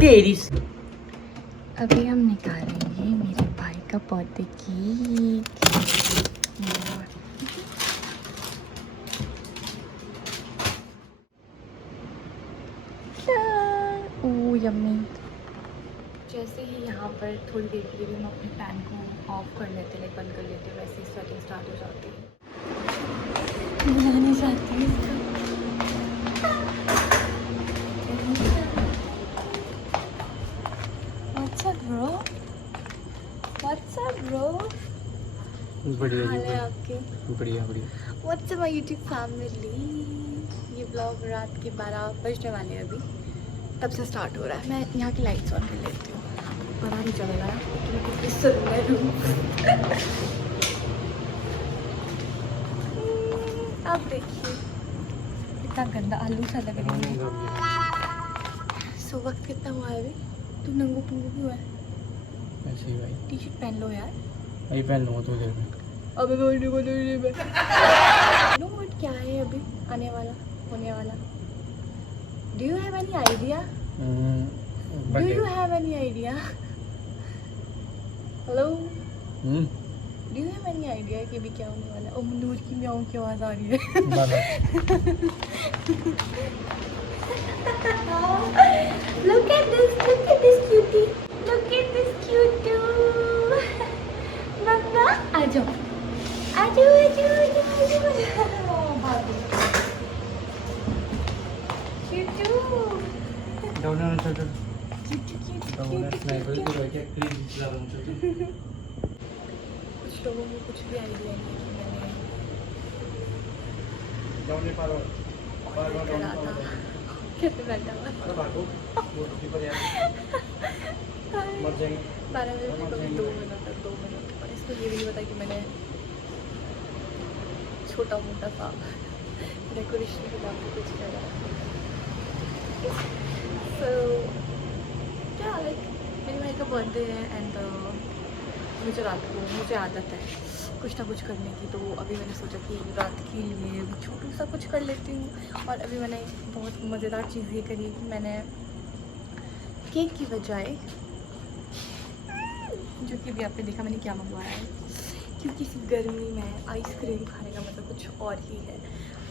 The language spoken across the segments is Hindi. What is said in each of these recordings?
तेरी अभी हम निकालेंगे मेरे भाई का बर्थडे केक। ओह यम्मी। जैसे ही यहाँ पर थोड़ी देर के लिए भी हम अपने फैन को ऑफ कर लेते, लाइक बंद कर लेते, वैसे ही स्वेटिंग स्टार्ट हो जाती है। बुलाने जाती है। What's up bro? What's up bro? बढ़िया हाल है आपके? बढ़िया बढ़िया। What's up my YouTube family? ये ब्लॉग रात के 12 बजने वाले हैं अभी, तब से स्टार्ट हो रहा है। मैं यहाँ की लाइट्स ऑन कर लेती हूँ, पता नहीं चलेगा कि मैं कितनी सुंदर हूँ। अब देखिए कितना गंदा आलू सा लग रहा है। सो वक्त कितना हुआ है अभी? तू नंगू पुंगू क्यों है? ऐसे ही भाई, टी शर्ट पहन लो यार। अभी पहन लूँगा थोड़ी देर में। अबे नो बट क्या है अभी आने वाला, होने वाला? Do you have any idea? Do you have any idea? Hello, do you have any idea कि अभी क्या होने वाला है? ओ नूर की म्याऊं की आवाज़ आ रही है। Look at this cutie. Look at this cute. मम्मा आ जाओ, आ जाओ, आ जाओ, आ जाओ, आ जाओ। भाभी क्यूटू, कुछ लोगों को कुछ भी आइडिया नहीं है कि मैंने करा था। कैसे बैठा हुआ? 12 बजे तक अभी 2 मिनट और इसको ये भी नहीं पता कि मैंने छोटा मोटा सा डेकोरेशन के नाम पे कुछ करा। सो क्या, लाइक मेरे भाई का बर्थडे है एंड मुझे रात को मुझे आदत है कुछ ना कुछ करने की, तो अभी मैंने सोचा कि रात के लिए छोटू सा कुछ कर लेती हूँ। और अभी मैंने बहुत मज़ेदार चीज़ ये करी कि मैंने केक की बजाय, जो कि अभी आपने देखा मैंने क्या मंगवाया है, क्योंकि इस गर्मी में आइसक्रीम खाने का मतलब कुछ और ही है।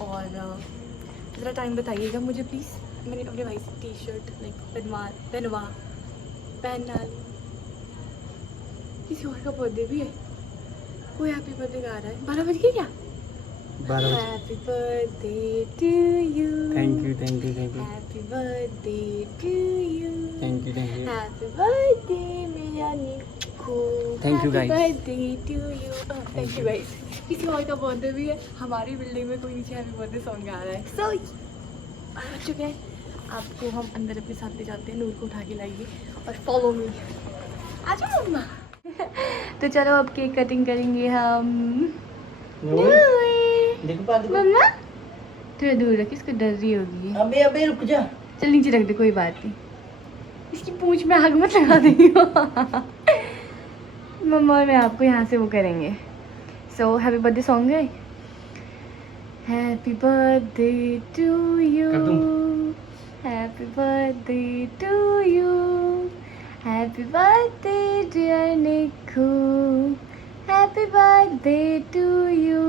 और ज़रा टाइम बताइएगा मुझे प्लीज़। मैंने अपने भाई से टी शर्ट लाइक पहनना ली। किसी और का बर्थडे भी है, कोई हैप्पी बर्थडे गा रहा है। 12 बज गए क्या? 12 happy birthday to you. Thank you thank you thank you happy birthday to you. Thank you thank you happy birthday मेरा Nikku. Thank you, guys. Happy birthday to you. Thank you guys. किसी और का बर्थडे भी है, हमारी बिल्डिंग में कोई नीचे हैप्पी बर्थडे सॉन्ग गा रहा है। सो आ चुके हैं, आपको हम अंदर अपने साथ ले जाते हैं। नूर को उठा के लाइए और फॉलो मी। आ जाओ मम्मा। तो चलो अब केक कटिंग करेंगे हम। मम्मा थोड़ा दूर रख, इसको डर रही होगी। अबे अबे रुक जा। चल नीचे रख दे, कोई बात नहीं। इसकी पूंछ में आग मत लगा देंगी। मम्मा और मैं आपको यहाँ से वो करेंगे। सो हैप्पी बर्थडे सॉन्ग है। Happy birthday to you, happy birthday to you, happy birthday dear Nikku, happy birthday to you,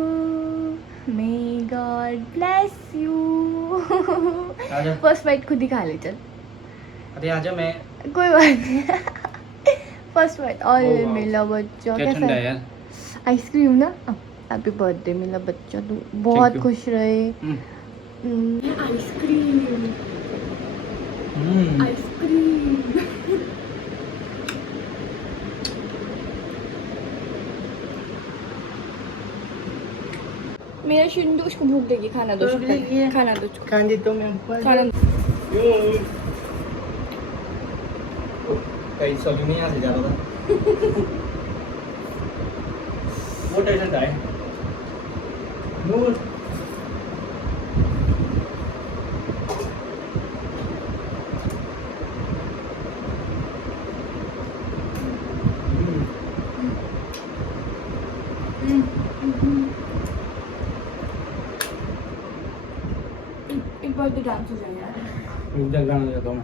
may God bless you. First bite खुद ही खा ले चल। अरे आजा, मैं कोई बात नहीं। First bite. और मेरा बच्चा क्या ठंडा है यार। आइसक्रीम ना। हैप्पी बर्थडे मेरा बच्चा, तू बहुत खुश रहे। Ice cream ice cream. मेरा शिंदू, उसको भूख लगी, खाना दो, खाना दो, खाने तो मैं खाना दो। कई सौ में यहाँ से जा रहा था। वो टेंशन था नूर। बर्थडे डांस हो जाएगा यार। इधर गाना गाता हूँ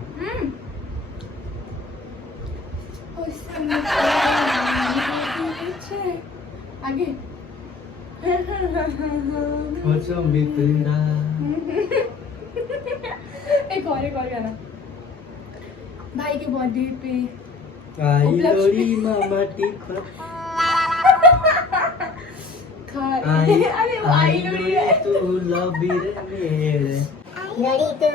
आगे एक और गाना भाई के बर्थडे पे आई लोरी मामा टिफा अरे वो आई लोरी है। तू लबी रे मेरे लड़ी तू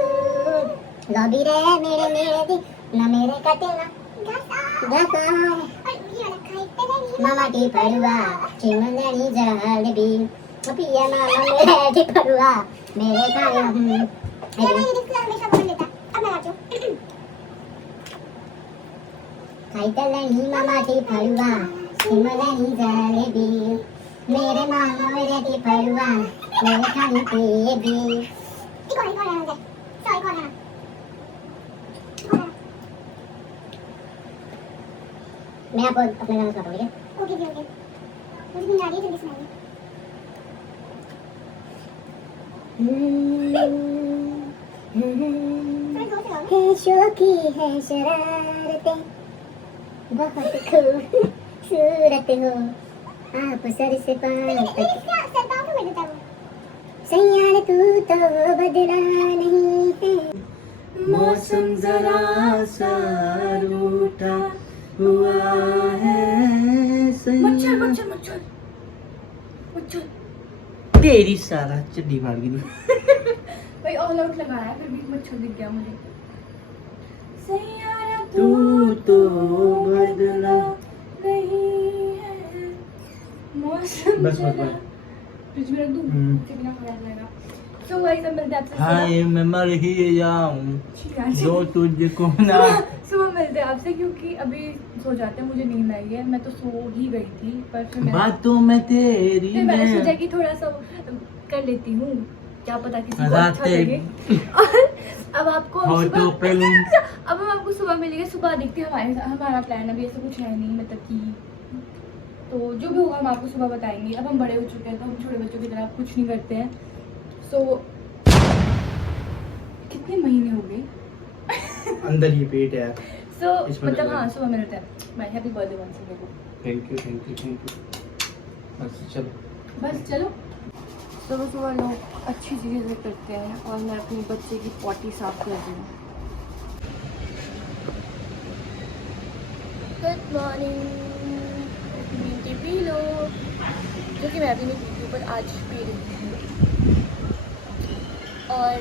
लॉबी रे मेरे मेरे दी ना मेरे कटे ना मामा टी परुआ चिमंदनी जलेबी पिया मामा मेरे टी परुआ मेरे खाए खाई तलनी मामा टी परुआ चिमंदनी जलेबी मेरे मामा मेरे टी परुआ मेरे खाने पे भी मैं आपको अपना गाना सुनाता हूँ, ठीक है? ओके मुझे नींद आ रही है, जल्दी सुनाइए। है शौकी है शरारतें बहुत खूबसूरत हो आप सर से पाँव तक सैयार तू तो बदला नहीं है मौसम जरा सा रूठा हुआ है मच्छर तेरी सारा चड्डी फाड़ गई भाई ऑल आउट लगाया फिर भी मच्छर दिख गया मुझे। सैयारा तू तो बदला नहीं है मौसम बस फ्रिज में रख दूं इससे बिना खराब जाएगा। सो गाइस अब मिलते हैं आपसे हाय मैं मर ही जाऊं सुबह। जो तुझको ना सुबह मिलते हैं आपसे क्योंकि अभी सो जाते हैं, मुझे नींद आई है। मैं तो सो ही गई थी पर फिर बातों में तेरी फिर मैंने मैं सोचा कि थोड़ा सा कर लेती हूँ, क्या पता किसी को अच्छा रातें लगे। और अब आपको हम फोटो सुबह पे अब हम आपको सुबह मिलेंगे, सुबह देखते हैं हमारा प्लान अभी ऐसा कुछ है नहीं, मतलब कि तो जो भी होगा हम आपको सुबह बताएंगे। अब हम बड़े हो चुके हैं तो हम छोटे बच्चों की तरह कुछ नहीं करते हैं। सो कितने महीने हो गए अंदर ही पेट है सो इसमें मतलब लगा हाँ है। सुबह मिलते हैं। My happy birthday once again. Thank you बस चलो बस चलो सुबह सुबह लोग अच्छी चीज़ें करते हैं और मैं अपनी बच्चे की पॉटी साफ कर रही हूँ। गुड मॉर्निंग पी लो, जो कि मैं अभी नहीं पीती हूँ पर आज पी रही हूँ। और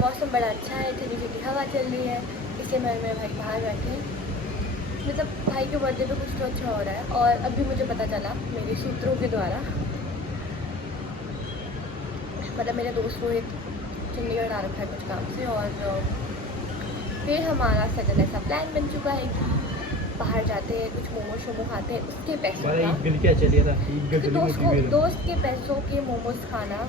मौसम बड़ा अच्छा है, ठंडी ठंडी हवा चल रही है, इसलिए मैं और मेरे भाई बाहर बैठे हैं। मतलब भाई के बर्थडे पे कुछ तो अच्छा हो रहा है। और अभी मुझे पता चला मेरे सूत्रों के द्वारा, मतलब मेरे दोस्त रोहित चंडीगढ़ आ रखा है कुछ काम से, और फिर हमारा सडन ऐसा प्लान बन चुका है कि बाहर जाते हैं, कुछ मोमो शोमो खाते हैं, उसके पैसों का क्या चलिए था दोस्त के पैसों के मोमोज खाना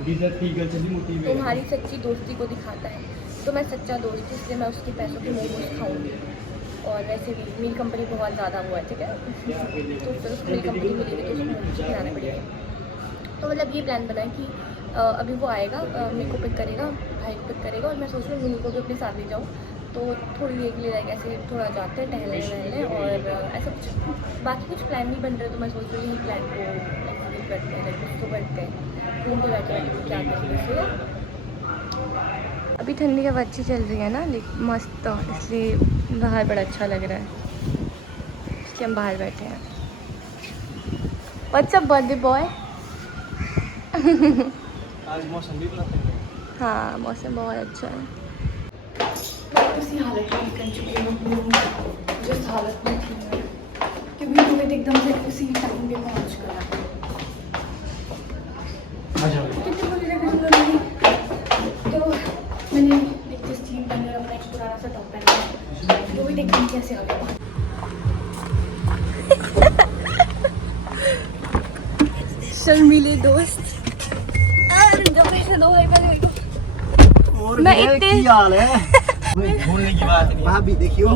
तुम्हारी सच्ची दोस्ती को दिखाता है। तो मैं सच्चा दोस्त हूँ, इसलिए मैं उसके पैसों के मोमोज खाऊंगी। और वैसे भी मेरी कंपनी बहुत ज़्यादा हुआ है, ठीक है, तो फिर उसको मेरी कंपनी मिलेगी तो उसको मोमोज खिलाने पड़ेंगे। तो मतलब ये प्लान बना है कि अभी वो आएगा, मेरे को पिक करेगा, भाई को पिक करेगा, और मैं सोच रही हूँ मिनी को भी अपने साथ ले जाऊँ। तो थोड़ी देर के लिए लाइक ऐसे थोड़ा जाते हैं टहलने वहलने, और ऐसा कुछ बाकी कुछ प्लान नहीं बन रहा। तो मैं सोच रही हूँ यही प्लान को एग्जीक्यूट करते हैं, लाइक कुछ तो करते हैं, घूम के बैठे बैठे क्या करेंगे। सो अभी ठंडी हवा अच्छी चल रही है ना, लेकिन मस्त, इसलिए बाहर बड़ा अच्छा लग रहा है, इसलिए हम बाहर बैठे हैं। What's up birthday boy. आज मौसम भी बड़ा ठंडा है। हाँ मौसम बहुत अच्छा है। मैं उसी हालत में निकल चुकी हूँ जिस हालत में थी मैं, क्योंकि रोहित एकदम से उसी टाइम पे पहुँच गया। कितने बजे तो मैंने एक स्टीम बनकर अपना एक पुराना सा टॉप पहना, रोहित एकदम कैसे आ गया। शर्मीले दोस्त जो पैसे दो भाई पहले उनको। मैं इतने हाल है भूलने की बात नहीं। भाभी देखियो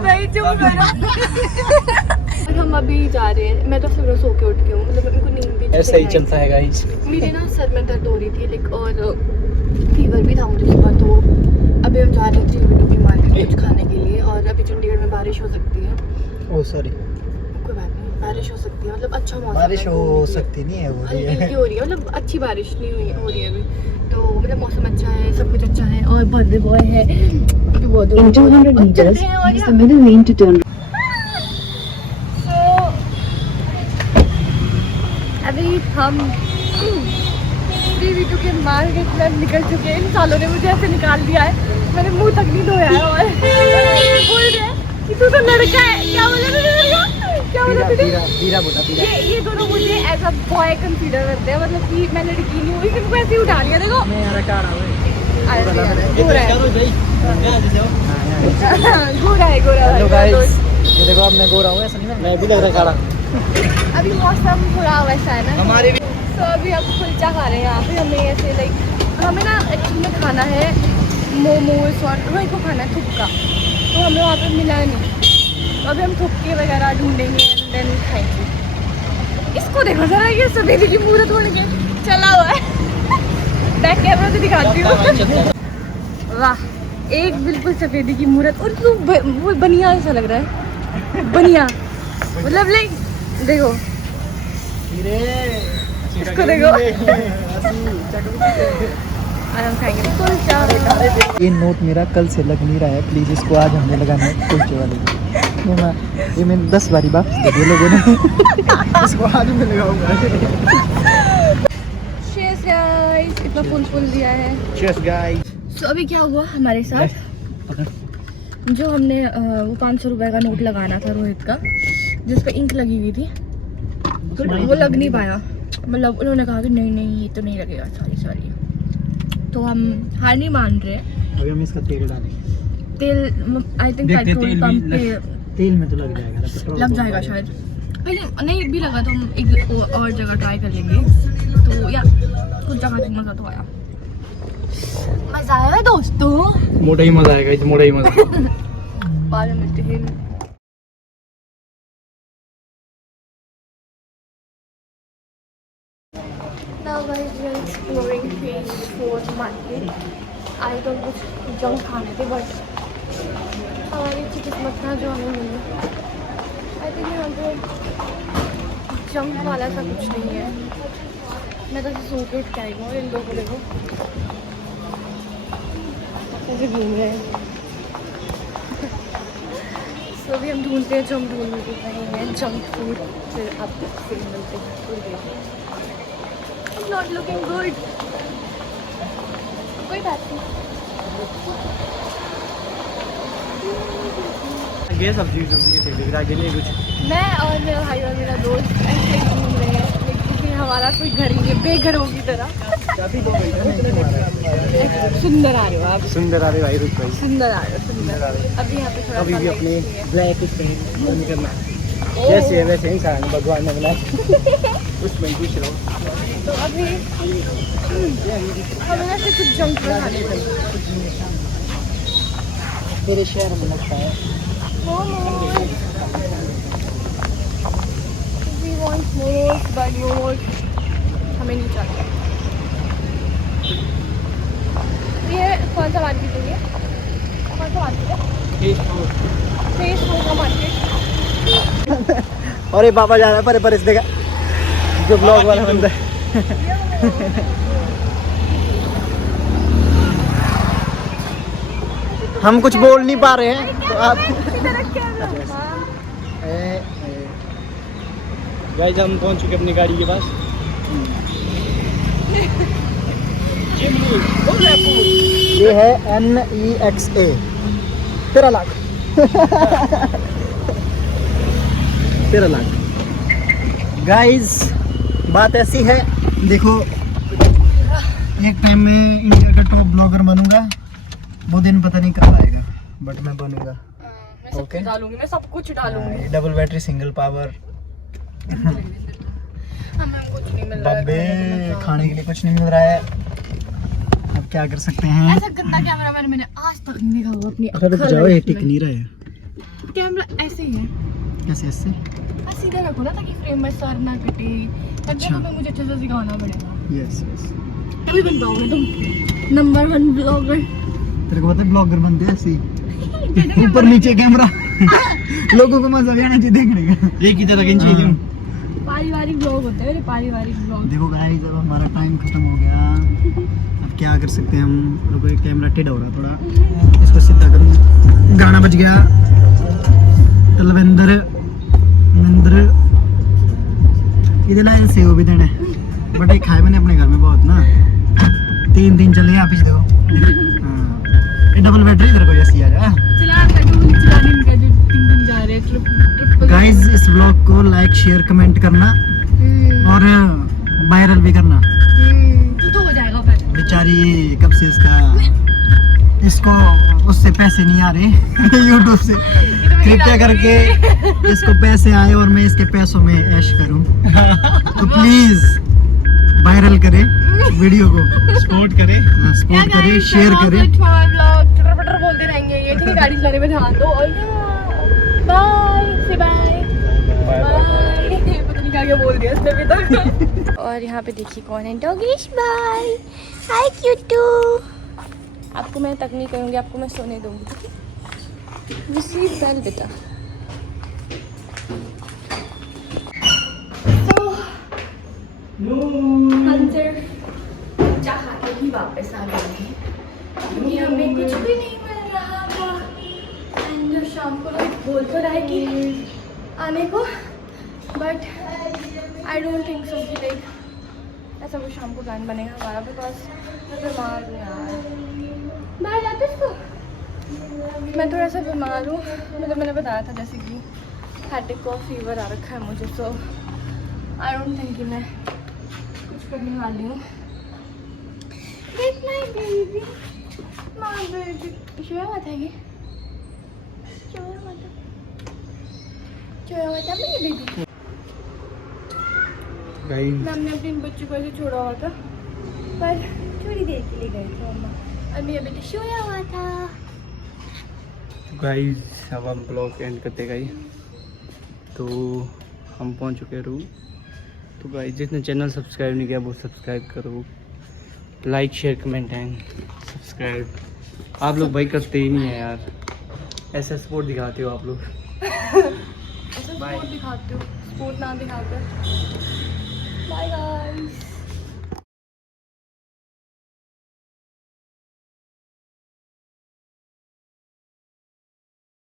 भाई चुप करो। और हम अभी जा रहे हैं, मैं तो सुबह सो के उठ के हूँ, मतलब मेरे को नींद भी ऐसा ही चलता है गाइस। मेरे ना सर में दर्द हो रही थी लाइक, और फीवर भी था मुझे सुबह। तो अभी हम जा रहे थे की मार्केट कुछ खाने के लिए, और अभी चंडीगढ़ में बारिश हो सकती है। ओह सॉरी, कोई बात नहीं, बारिश हो सकती है, मतलब अच्छा मौसम बारिश है हो घूमने के लिए। सकती नहीं है, हो रही हल्की है। हल्की हो रही है, मतलब अच्छी बारिश नहीं हो रही है अभी। तो मतलब मौसम अच्छा है, सब कुछ अच्छा है, और बर्थडे बॉय है। In 200 meters, use the middle lane to turn. अभी हम वीटू के मार्केट में निकल चुके हैं। इन सालों ने मुझे ऐसे निकाल दिया है, मैंने मुंह तक नहीं धोया है। और बोल रहे हैं कि तू तो लड़का है। क्या बोला तुझे लड़का? क्या बोला तुझे? बीरा बोला, बीरा। ये दोनों मुझे एज अ बॉय कंसीडर करते हैं, मतलब कि मैं लड़की नहीं हूँ। इसने मुझे ऐसे ही उठा लिया। देखो मैं यार क्या रहा गोरा है, गोरा है, गोरा हेलो भाई। गाइस, ये देखो अब मैं गोरा हूँ, ऐसा नहीं है, मैं भी लग रहा काला। अभी मौसम थोड़ा वैसा है ना। हमारे भी तो अभी हम कुलचा खा रहे हैं यहाँ पे। हमें ऐसे लाइक हमें ना एक्चुअली में खाना है मोमोज, और वही को खाना है थुपका। तो हमें वहाँ पे मिला नहीं, तो अभी हम थुपके वगैरह ढूंढेंगे एंड देन खाएंगे। इसको देखो जरा, ये सफेदी की मूरत उड़ के चला हुआ है। बैक कैमरा से दिखाती हूँ। वाह, एक बिल्कुल सफेदी की मूरत, और तू वो बनिया ऐसा लग रहा है, बनिया मतलब लाइक देखो इसको देखो। हम खाएंगे कुलचा। ये नोट मेरा कल से लग नहीं रहा है, प्लीज इसको आज हमने लगाना है कुलचे वाले। ये मैंने 10 बारी वापस दे दिए लोगों ने। इसको आज मैं लगाऊंगा। Cheers guys, इतना फुल दिया है। Cheers guys। तो अभी क्या हुआ हमारे साथ, जो हमने वो 500 रुपए का नोट लगाना था रोहित का, जिस पे इंक लगी हुई थी, वो लग नहीं पाया। मतलब उन्होंने कहा कि नहीं ये तो नहीं लगेगा, सॉरी। तो हम हार नहीं मान रहे। अभी हम इसका तेल डालेंगे। तेल आई थिंक पेट्रोल पंप पे तेल में तो लग जाएगा, पेट्रोल लग जाएगा शायद। पहले नहीं भी लगा तो हम एक और जगह ट्राई कर लेंगे। तो या कुछ जगह मज़ा तो आया, मज़ा आया दोस्तों। मोटा ही मजा आएगा, मोटा ही मजा। बाद में मिलते हैं। Now guys, we are exploring phase 4 market. I तो कुछ जंक खाने थे, बट हमारी अच्छी किस्मत था जो हमें मिली। आई थिंक यहाँ पे जंक वाला सा कुछ नहीं है। मैं तो सो के उठ के आई हूँ। इन लोगों को देखो कैसे घूम रहे हैं। तो अभी हम ढूंढते हैं जो हम ढूंढ रहे हैं, जंक फूड। फिर आपको फिर मिलते हैं थोड़ी देर में। Not looking good. कोई बात नहीं। ये सब्जी के सेल आगे नहीं कुछ। मैं और मेरा भाई और मेरा दोस्त ऐसे ही घूम रहे हैं, लेकिन हमारा कोई घर नहीं है, बेघरों की तरह। सुंदर आ रहे हो आप, सुंदर आ रहे भाई, रुक भाई, सुंदर आ रहे हो, सुंदर। अभी यहाँ पे थोड़ा अभी भी सा अपने light है। ब्लैक बंद करना। जैसे है वैसे इंसान भगवान ने बनाया, उसमें कुछ रहो। तो अभी हमें ना से कुछ जंक फूड खाने थे। मेरे शहर में लगता है momos, we want momos, but momos हमें नहीं चाहिए। ये कौन सा मार्केट है? ये कौन सा मार्केट है? फेस 4 का मार्केट। अरे बाबा जा रहा है, परे इस देखा जो ब्लॉग वाला बंदा है। हम कुछ बोल नहीं पा रहे हैं तो आप गाइस हम पहुंच चुके अपनी गाड़ी के पास। ये है NEXA 13 लाख। 13 लाख। गाइस बात ऐसी है, देखो एक टाइम में इंडिया का टॉप ब्लॉगर बनूंगा, वो दिन पता नहीं कब आएगा, बट मैं बनूंगा। मैं सब कुछ डालूंगी, मैं सब कुछ डालूंगी। Double battery single power. हमें कुछ नहीं मिल रहा है बब्बे खाने के लिए कुछ नहीं मिल रहा है, अब क्या कर सकते हैं। ऐसा गंदा कैमरा मैंने आज तक नहीं देखा हुआ अपनी अरे रुक जाओ, ये टिक नहीं रहा है। कैमरा ऐसे ही है, कैसे ऐसे? सीधा रखो ना ताकि फ्रेम में सर ना कटे, अच्छा तो मुझे अच्छे से सिखाना पड़ेगा, यस यस। तभी बन पाओगे तुम नंबर 1 ब्लॉगर। तेरे को पता है ब्लॉगर बनते हैं ऐसे ही, ऊपर नीचे कैमरा। लोगों को मजा भी आना चाहिए देखने का। एक ही तरह की पारिवारिक ब्लॉग होते हैं, पारिवारिक ब्लॉग। देखो गाइस जब हमारा टाइम खत्म हो गया, अब क्या कर सकते हैं हम। रुको एक कैमरा टेढ़ा हो रहा है थोड़ा, इसको सीधा करूँ। गाना बज गया तलविंदर मंदर इधर लाइन से वो भी देने, बट एक खाए मैंने अपने घर में बहुत ना, 3 चले आप देखो। हाँ ये डबल बैटरी इधर को जैसी आ जा चला चलाने इनका जो 3 जा रहे हैं ट्रिप। गाइस इस ब्लॉग को लाइक शेयर कमेंट करना और वायरल भी करना। तो हो जाएगा फिर। बेचारी कब से इसको उससे पैसे नहीं आ रहे यूट्यूब से, कृपया करके इसको पैसे आए और मैं इसके पैसों में ऐश करूं। तो प्लीज वायरल करें वीडियो को, सपोर्ट करें शेयर करें। चटर बोलते रहेंगे ये, ठीक है? गाड़ी चलाने में ध्यान दो और बाय से बाय बाय। पता नहीं क्या बोल दिया इसने अभी तक। और यहाँ पे देखिए कौन है, डॉगिश बाय, हाय क्यूटू। आपको मैं तक नहीं करूँगी, आपको मैं सोने दूँगी। रिसीव बेल बेटा। हम सिर्फ चाह के ही वापस आ गए हैं क्योंकि हमें कुछ भी नहीं मिल रहा था। एंड शाम को लोग बोल तो रहे कि आने को, but I don't think so कि लाइक ऐसा कुछ शाम को प्लान बनेगा हमारा, बिकॉज मैं बीमार हूँ यार। बाहर जाते इसको मैं थोड़ा सा बीमार हूँ, मतलब मैंने बताया था जैसे कि हेडेक और फीवर आ रखा है मुझे, सो आई डोंट थिंक कि मैं कुछ करने वाली हूँ। देख my baby, my baby Shoya मत है ये, शोया मत है मेरी बेबी। हमने अपने बच्चे को ऐसे छोड़ा हुआ था, पर थोड़ी देर के लिए गए थे मम्मा, और मेरा बेटा सोया हुआ था। गाइस अब हम ब्लॉग एंड करते गए, तो हम पहुंच चुके हैं रूम। तो गाइस जिसने चैनल सब्सक्राइब नहीं किया वो सब्सक्राइब करो, like share comment and subscribe. आप लोग भाई करते ही नहीं है यार, ऐसा सपोर्ट दिखाते हो आप लोग। ऐसा सपोर्ट दिखाते हो, सपोर्ट ना दिखाकर। Bye guys.